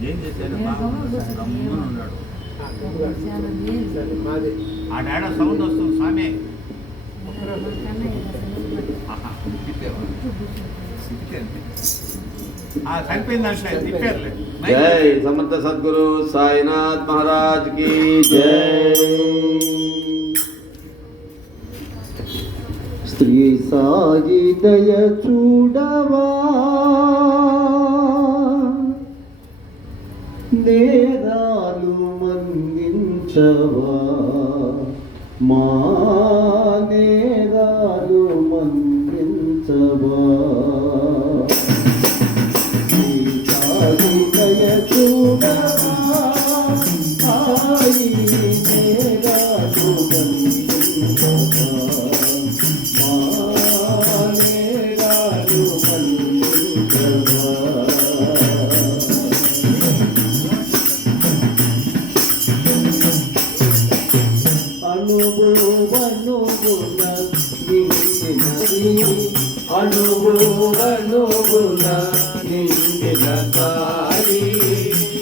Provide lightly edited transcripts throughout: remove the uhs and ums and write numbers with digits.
ఏం చేశాను గమ్మున ఉన్నాడు. ఆ డాడా సౌండ్ వస్తుంది స్వామి. జై సమర్థ సద్గురు సాయినాథ్ మహారాజ్ की जय। శ్రీ సాయి దయ చూడవా నేరాలు మందించవా మా నేరాలు మందించవా శ్రీ సాయి దయ చూడవా సాయి నేరాలు మందించవా అనుగుణ నిండిన కాళీ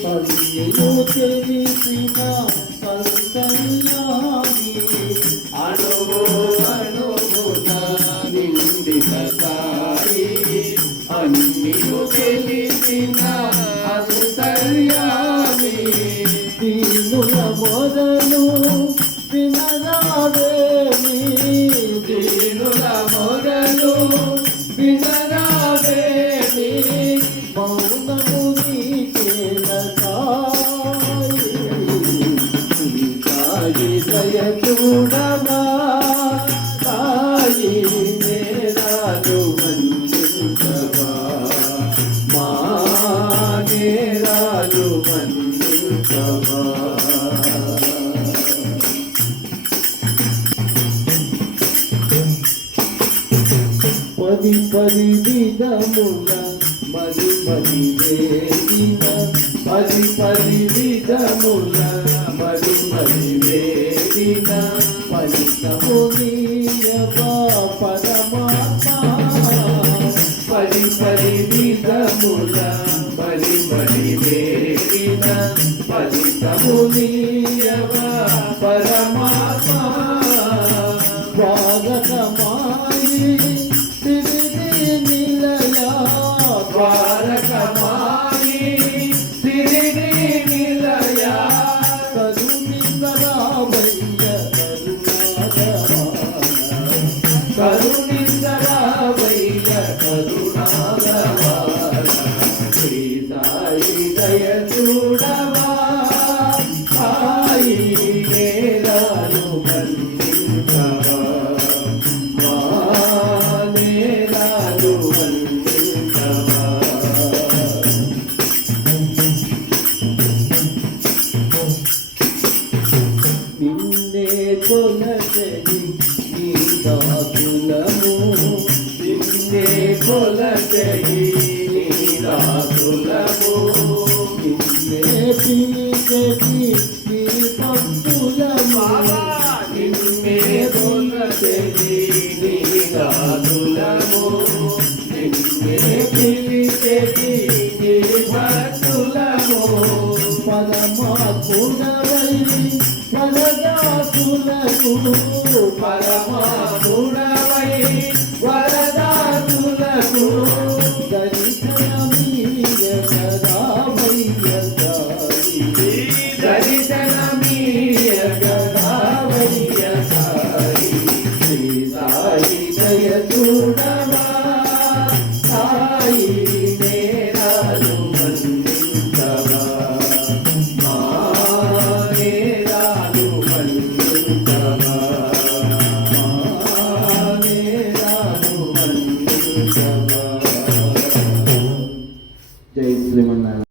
పన్నిను తెలిసిన సంకల్యాణి అనుగుణ నిండిన కాళీ అన్నిను తెలిసిన అంతర్యామి దీనుల మొదలు వినరావేమి దీనుల మొదలు వినరావేమి మౌనము నీకేల సాయి దయ చూడవా సాయి నేరాలు మందించవా మా నేరాలు మందించవా పది పది విధముల మరి మరి వేదిన పది పది విధముల మరి మరి వేదిన ఫలితము నీయవా పరమాత్మ పది పది విధముల మరి మరి వేదిన ఫలితము నీయవా పరమాత్మ స్వాగతమాయి ద్వారకమాయి సిరిడి నిలయ కరుణిందరావయ్య కరుణిందరావయ్య కరుణాగవార శ్రీ సాయి దయ చూడవా సాయి నేరాలు మందించవా మా నేరాలు నిన్నే కొలచని నీ దాసులము నిన్నే కొలచని నీ దాసులము నిన్నే పిలిచని నీ భక్తులము నిన్నే కొలచని నీ దాసులము నిన్నే పిలిచని నీ భక్తులము పరమాత్ముడవై పరదాసులకు పరమాత్ముడవై